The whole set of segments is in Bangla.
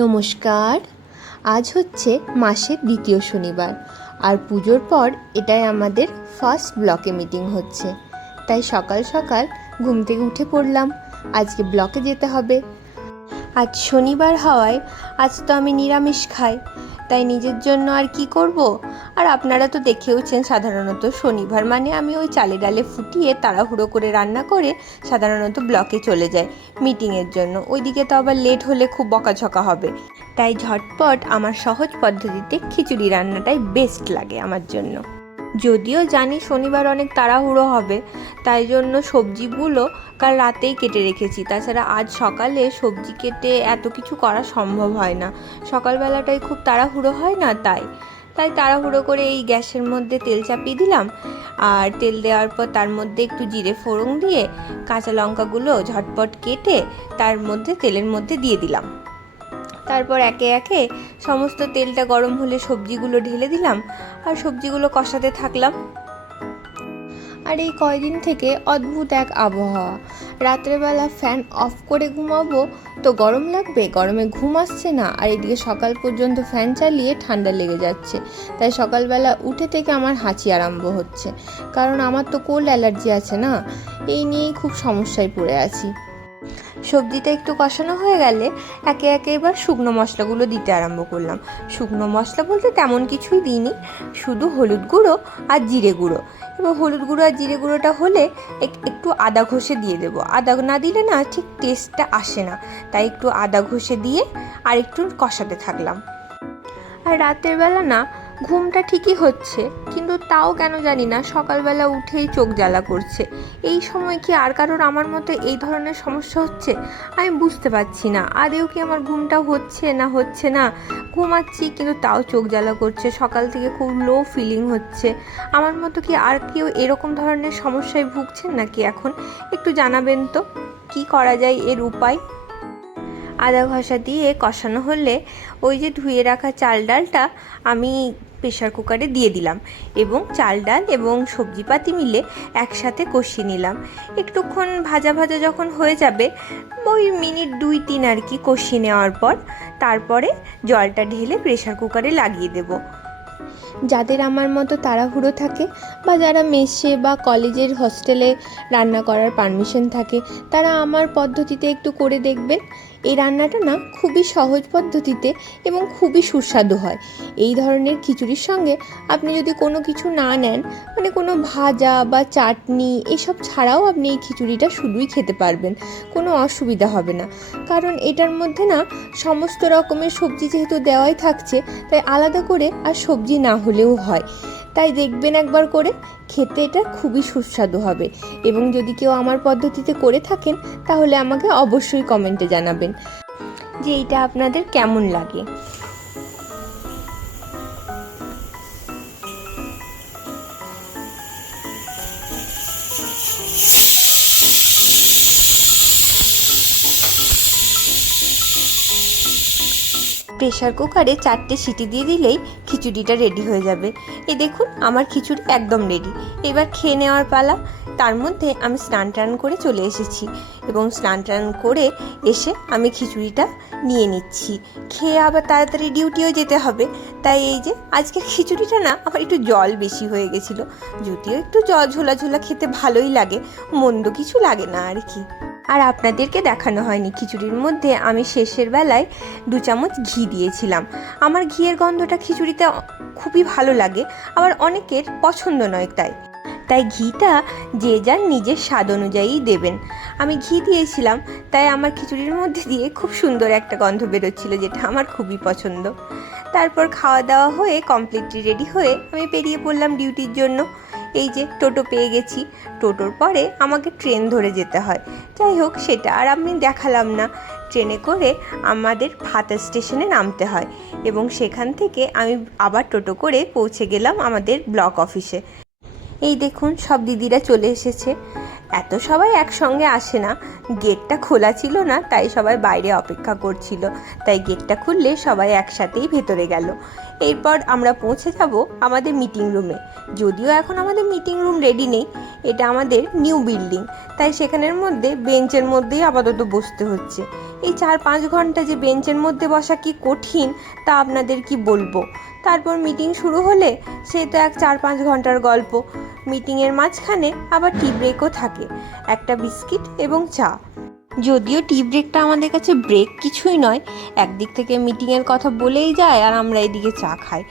নমস্কার। আজ হচ্ছে মাসের দ্বিতীয় শনিবার, আর পুজোর পর এটাই আমাদের ফার্স্ট ব্লকে মিটিং হচ্ছে। তাই সকাল সকাল ঘুম থেকে উঠে পড়লাম, আজকে ব্লকে যেতে হবে। আজ শনিবার হওয়ায় আজ তো আমি নিরামিষ খাই, তাই নিজের জন্য আর কি করব। আর আপনারা তো দেখেওছেন, সাধারণত শনিবার মানে আমি ওই চালে ডালে ফুটিয়ে তাড়াহুড়ো করে রান্না করে সাধারণত ব্লকে চলে যাই মিটিংয়ের জন্য। ওইদিকে তো আবার লেট হলে খুব বকাঝকা হবে, তাই ঝটপট আমার সহজ পদ্ধতিতে খিচুড়ি রান্নাটাই বেস্ট লাগে আমার জন্য। যদিও জানি শনিবার অনেক তাড়াহুড়ো হবে, তাই জন্য সবজিগুলো কাল রাতেই কেটে রেখেছি। তাছাড়া আজ সকালে সবজি কেটে এত কিছু করা সম্ভব হয় না, সকালবেলাটাই খুব তাড়াহুড়ো হয় না, তাই তাড়াহুড়ো করে এই গ্যাসের মধ্যে তেল চাপিয়ে দিলাম। আর তেল দেওয়ার পর তার মধ্যে একটু জিরে ফোড়ন দিয়ে কাঁচা লঙ্কাগুলো ঝটপট কেটে তার মধ্যে তেলের মধ্যে দিয়ে দিলাম। তারপর একে একে সমস্ত তেলটা গরম হলে সবজিগুলো ঢেলে দিলাম আর সবজিগুলো কষাতে থাকলাম। আর এই কয়দিন থেকে অদ্ভুত এক আবহাওয়া, রাত্রেবেলা ফ্যান অফ করে ঘুমাবো তো গরম লাগবে, গরমে ঘুম আসছে না, আর এদিকে সকাল পর্যন্ত ফ্যান চালিয়ে ঠান্ডা লেগে যাচ্ছে। তাই সকালবেলা উঠে থেকে আমার হাঁচি আরম্ভ হচ্ছে, কারণ আমার তো কোল্ড অ্যালার্জি আছে না, এই নিয়েই খুব সমস্যায় পড়ে আছি। সবজিটা একটু কষানো হয়ে গেলে একে একে এবার শুকনো মশলাগুলো দিতে আরম্ভ করলাম। শুকনো মশলা বলতে তেমন কিছুই দিইনি, শুধু হলুদ গুঁড়ো আর জিরে গুঁড়ো। এবার হলুদ গুঁড়ো আর জিরে গুঁড়োটা হলে একটু আদা ঘষে দিয়ে দেবো। আদা না দিলে না ঠিক টেস্টটা আসে না, তাই একটু আদা ঘষে দিয়ে আর একটু কষাতে থাকলাম। আর রাতের বেলা না ঘুমটা ঠিকই হচ্ছে, কিন্তু তাও কেন জানি না সকালবেলা উঠেই চোখ জ্বালা করছে। এই সময় কি আর কারোর আমার মতো এই ধরনের সমস্যা হচ্ছে আমি বুঝতে পারছি না। আদেও কি আমার ঘুমটা হচ্ছে না ঘুমাচ্ছি কিন্তু তাও চোখ জ্বালা করছে, সকাল থেকে খুব লো ফিলিং হচ্ছে। আমার মতো কি আর কেউ এরকম ধরনের সমস্যায় ভুগছেন নাকি? এখন একটু জানাবেন তো কি করা যায়, এর উপায়। আদা ঘষা দিয়ে কষানো হলে ওই যে ধুয়ে রাখা চাল ডালটা আমি প্রেশার কুকারে দিয়ে দিলাম এবং চাল ডাল এবং সবজিপাতি মিলে একসাথে কষিয়ে নিলাম। একটুক্ষণ ভাজা ভাজা যখন হয়ে যাবে, ওই মিনিট 2-3 আর কি কষিয়ে নেওয়ার পর তারপরে জলটা ঢেলে প্রেশার কুকারে লাগিয়ে দেবো। যাদের আমার মতো তাড়াহুড়ো থাকে বা যারা মেসে বা কলেজের হস্টেলে রান্না করার পারমিশন থাকে, তারা আমার পদ্ধতিতে একটু করে দেখবেন। এই রান্নাটা না খুবই সহজ পদ্ধতিতে এবং খুবই সুস্বাদু হয়। এই ধরনের খিচুড়ির সঙ্গে আপনি যদি কোনো কিছু না নেন, মানে কোনো ভাজা বা চাটনি এসব ছাড়াও আপনি এই খিচুড়িটা শুধুই খেতে পারবেন, কোনো অসুবিধা হবে না। কারণ এটার মধ্যে না সমস্ত রকমের সবজি যেহেতু দেওয়াই থাকছে, তাই আলাদা করে আর সবজি না হলেও হয়। তাই দেখবেন একবার করে, খেতে এটা খুবই সুস্বাদু হবে। এবং যদি কেউ আমার পদ্ধতিতে করে থাকেন তাহলে আমাকে অবশ্যই কমেন্টে জানাবেন যে এইটা আপনাদের কেমন লাগে। প্রেশার কুকারে 4টে সিটি দিয়ে দিলেই খিচুড়িটা রেডি হয়ে যাবে। এই দেখুন আমার খিচুড়ি একদম রেডি। এবার খেয়ে নেওয়ার পালা। তার মধ্যে আমি স্নান টান করে চলে এসেছি এবং স্নান টান করে এসে আমি খিচুড়িটা নিয়ে নিচ্ছি। খেয়ে আবার তাড়াতাড়ি ডিউটিও যেতে হবে, তাই এই যে আজকে খিচুড়িটা না আমার একটু জল বেশি হয়ে গেছিলো। যদিও একটু জল ঝোলা ঝোলা খেতে ভালোই লাগে, মন্দ কিছু লাগে না আর কি। আর আপনাদেরকে দেখানো হয়নি, খিচুড়ির মধ্যে আমি শেষের বেলায় 2 চামচ ঘি দিয়েছিলাম। আমার ঘিয়ের গন্ধটা খিচুড়িতে খুবই ভালো লাগে, আবার অনেকের পছন্দ নয়, তাই ঘিটা যে যার নিজের স্বাদ অনুযায়ী দেবেন। আমি ঘি দিয়েছিলাম, তাই আমার খিচুড়ির মধ্যে দিয়ে খুব সুন্দর একটা গন্ধ বেরোচ্ছিল, যেটা আমার খুবই পছন্দ। তারপর খাওয়া দাওয়া হয়ে কমপ্লিটলি রেডি হয়ে আমি বেরিয়ে পড়লাম ডিউটির জন্য। এই যে টোটো পেয়ে গেছি, টোটোর পরে আমাকে ট্রেন ধরে যেতে হয়। যাই হোক, সেটা আর আমি দেখালাম না। ট্রেনে করে আমাদের ভাতার স্টেশনে নামতে হয় এবং সেখান থেকে আমি আবার টোটো করে পৌঁছে গেলাম আমাদের ব্লক অফিসে। এই দেখুন সব দিদিরা চলে এসেছে। এত সবাই একসঙ্গে আসে না, গেটটা খোলা ছিল না, তাই সবাই বাইরে অপেক্ষা করছিল। তাই গেটটা খুললে সবাই একসাথেই ভেতরে গেল। এরপর আমরা পৌঁছে যাব আমাদের মিটিং রুমে। যদিও এখন আমাদের মিটিং রুম রেডি নেই, এটা আমাদের নিউ বিল্ডিং, তাই সেখানের মধ্যে বেঞ্চের মধ্যেই আপাতত বসতে হচ্ছে। এই 4-5 ঘন্টা যে বেঞ্চের মধ্যে বসা কি কঠিন তা আপনাদের কি বলবো। তারপর মিটিং শুরু হলে সে তো এক 4-5 ঘন্টার গল্প। মিটিংয়ের মাঝখানে আবার টি ব্রেকও থাকে, একটা বিস্কিট এবং চা। যদিও টি ব্রেকটা আমাদের কাছে ব্রেক কিছুই নয়, একদিক থেকে মিটিংয়ের কথা বলেই যায় আর আমরা এদিকে চা খাই।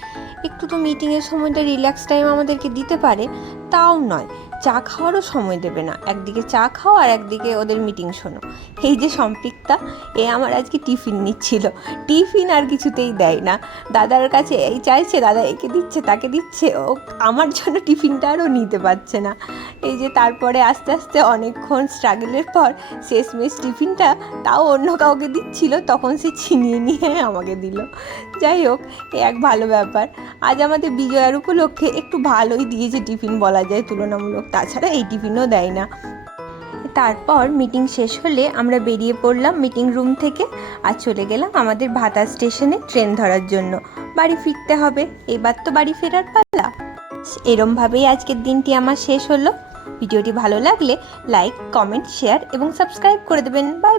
একটু তো মিটিংয়ের সময়টা রিল্যাক্স টাইম আমাদেরকে দিতে পারে, তাও নয়, চা খাওয়ারও সময় দেবে না। একদিকে চা খাও আর একদিকে ওদের মিটিং শোনো। এই যে সম্পৃক্তা, এ আমার আজকে টিফিন নিচ্ছিল, টিফিন আর কিছুতেই দেয় না। দাদার কাছে এই চাইছে, দাদা একে দিচ্ছে তাকে দিচ্ছে, ও আমার জন্য টিফিনটা আরও নিতে পারছে না। এই যে তারপরে আস্তে আস্তে অনেকক্ষণ স্ট্রাগলের পর শেষমেশ টিফিনটা তাও অন্য কাউকে দিচ্ছিল, তখন সে ছিনিয়ে নিয়ে আমাকে দিল। যাই হোক, এ এক ভালো ব্যাপার। আজ আমাদের বিজয়ার উপলক্ষে একটু ভালোই দিয়েছে টিফিন বলা যায় তুলনামূলক, তাছাড়া এই টিফিনও দেয় না। তারপর মিটিং শেষ হলে আমরা বেরিয়ে পড়লাম মিটিং রুম থেকে আর চলে গেলাম আমাদের ভাতার স্টেশনে ট্রেন ধরার জন্য। বাড়ি ফিরতে হবে, এবার তো বাড়ি ফেরার পালা। এরমভাবেই আজকের দিনটি আমার শেষ হলো। ভিডিওটি ভালো লাগলে লাইক, কমেন্ট, শেয়ার এবং সাবস্ক্রাইব করে দেবেন। বাই।